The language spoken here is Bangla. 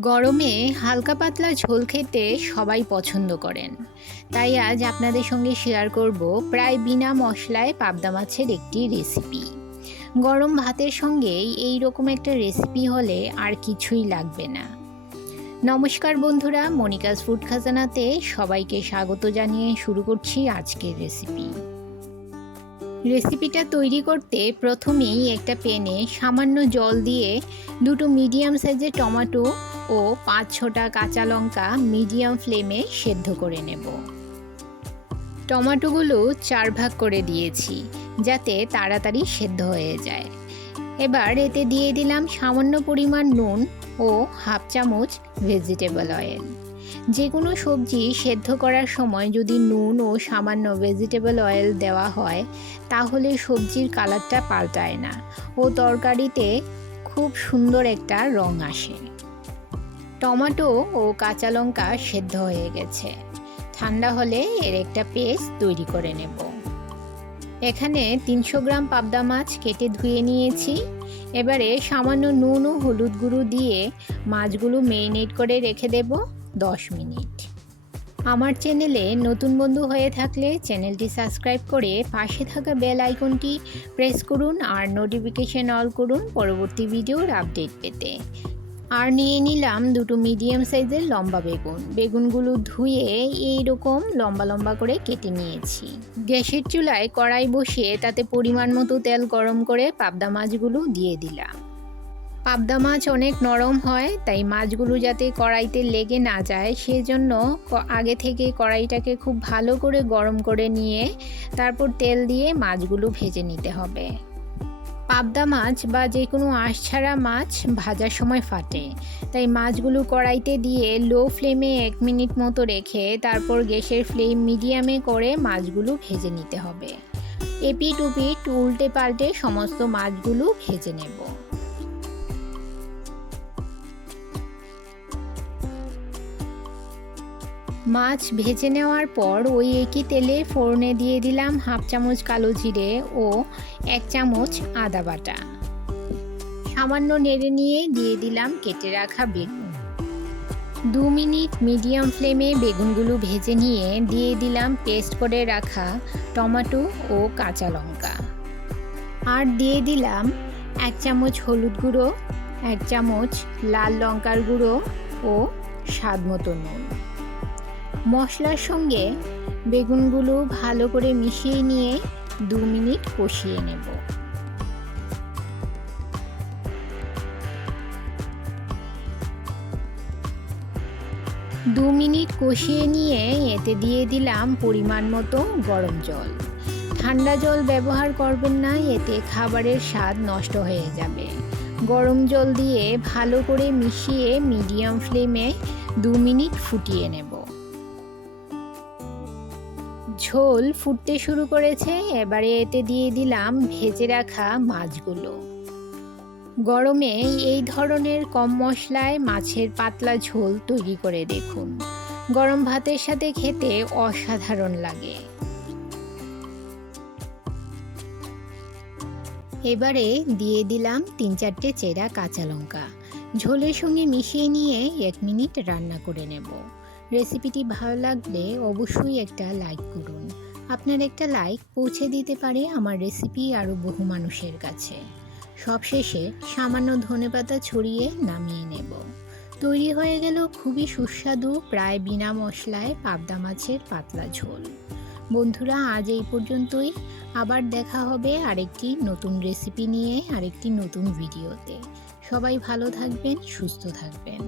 গরমে হালকা পাতলা ঝোল খেতে সবাই পছন্দ করেন। তাই আজ আপনাদের সঙ্গে শেয়ার করব প্রায় বিনা মশলায় পাবদা মাছের একটি রেসিপি। গরম ভাতের সঙ্গে এই রকম একটা রেসিপি হলে আর কিছুই লাগবে না। নমস্কার বন্ধুরা, মনিকাস ফুড খাজানাতে সবাইকে স্বাগত জানিয়ে শুরু করছি আজকের রেসিপিটা তৈরি করতে প্রথমেই একটা প্যানে সামান্য জল দিয়ে দুটো মিডিয়াম সাইজের টমেটো ও 5-6টা কাঁচা লঙ্কা মিডিয়াম ফ্লেমে সেদ্ধ করে নেব। টমেটোগুলো 4 ভাগ করে দিয়েছি যাতে তাড়াতাড়ি সেদ্ধ হয়ে যায়। এবার এতে দিয়ে দিলাম সামান্য পরিমাণ নুন ও হাফ চামচ ভেজিটেবল অয়েল। যে কোনো সবজি সেদ্ধ করার সময় যদি নুন ও সামান্য ভেজিটেবল অয়েল দেওয়া হয় তাহলে সবজির কালারটা পাল্টায় না ও তরকারিতে খুব সুন্দর একটা রং আসে। টমেটো ও কাঁচা লঙ্কা সেদ্ধ হয়ে গেছে। ঠান্ডা হলে এর একটা পেস্ট তৈরি করে নেব। এখানে 300 গ্রাম পাবদা মাছ কেটে ধুয়ে নিয়েছি। এবারে সামান্য নুন ও হলুদ গুঁড়ো দিয়ে মাছগুলো ম্যারিনেট করে রেখে দেব 10 মিনিট। আমার চ্যানেলে নতুন বন্ধু হয়ে থাকলে চ্যানেলটি সাবস্ক্রাইব করে পাশে থাকা বেল আইকনটি প্রেস করুন আর নোটিফিকেশন অল করুন পরবর্তী ভিডিওর আপডেট পেতে। আর নিয়ে নিলাম দুটো মিডিয়াম সাইজের লম্বা বেগুনগুলো ধুয়ে এইরকম লম্বা লম্বা করে কেটে নিয়েছি। গ্যাসের চুলায় কড়াই বসিয়ে তাতে পরিমাণ মতো তেল গরম করে পাবদা মাছগুলো দিয়ে দিলাম। পাবদা মাছ অনেক নরম হয়, তাই মাছগুলো যাতে কড়াইতে লেগে না যায় সেজন্য আগে থেকে কড়াইটাকে খুব ভালো করে গরম করে নিয়ে তারপর তেল দিয়ে মাছগুলো ভেজে নিতে হবে। পাবদা মাছ বা যে কোনো আঁশ ছাড়া মাছ ভাজার সময় ফাটে, তাই মাছগুলো কড়াইতে দিয়ে লো ফ্লেমে 1 মিনিট মতো রেখে তারপর গ্যাসের ফ্লেম মিডিয়ামে করে মাছগুলো ভেজে নিতে হবে। এপিট ওপিট উল্টে পাল্টে সমস্ত মাছগুলো ভেজে নেব। মাছ ভেজে নেওয়ার পর ওই একই তেলে ফোড়নে দিয়ে দিলাম হাফ চামচ কালো জিরে ও 1 চামচ আদা বাটা। সামান্য নেড়ে নিয়ে দিয়ে দিলাম কেটে রাখা বেগুন। 2 মিনিট মিডিয়াম ফ্লেমে বেগুনগুলো ভেজে নিয়ে দিয়ে দিলাম পেস্ট করে রাখা টমেটো ও কাঁচা লঙ্কা। আর দিয়ে দিলাম 1 চামচ হলুদ গুঁড়ো, 1 চামচ লাল লঙ্কার গুঁড়ো ও স্বাদ মতো নুন। মশলার সঙ্গে বেগুনগুলো ভালো করে মিশিয়ে নিয়ে 2 মিনিট কষিয়ে নেব। দু মিনিট কষিয়ে নিয়ে এতে দিয়ে দিলাম পরিমাণ মতো গরম জল। ঠান্ডা জল ব্যবহার করবেন না, এতে খাবারের স্বাদ নষ্ট হয়ে যাবে। গরম জল দিয়ে ভালো করে মিশিয়ে মিডিয়াম ফ্লেমে 2 মিনিট ফুটিয়ে নেব। ঝোল ফুটতে শুরু করেছে, এবারে এতে দিয়ে দিলাম ভেজে রাখা মাছগুলো। গরমে এই ধরনের কম মশলায় মাছের পাতলা ঝোল তৈরি করে দেখুন, গরম ভাতের সাথে খেতে অসাধারণ লাগে। এবারে দিয়ে দিলাম 3-4টে চেরা কাঁচা লঙ্কা। ঝোলের সঙ্গে মিশিয়ে নিয়ে 1 মিনিট রান্না করে নেব। রেসিপিটি ভালো লাগলে অবশ্যই একটা লাইক করুন। আপনার একটা লাইক পৌঁছে দিতে পারে আমার রেসিপি আরও বহু মানুষের কাছে। সবশেষে সামান্য ধনেপাতা ছড়িয়ে নামিয়ে নেব। তৈরি হয়ে গেল খুবই সুস্বাদু প্রায় বিনা মশলায় পাবদা মাছের পাতলা ঝোল। বন্ধুরা, আজ এই পর্যন্তই। আবার দেখা হবে আরেকটি নতুন রেসিপি নিয়ে আরেকটি নতুন ভিডিওতে। সবাই ভালো থাকবেন, সুস্থ থাকবেন।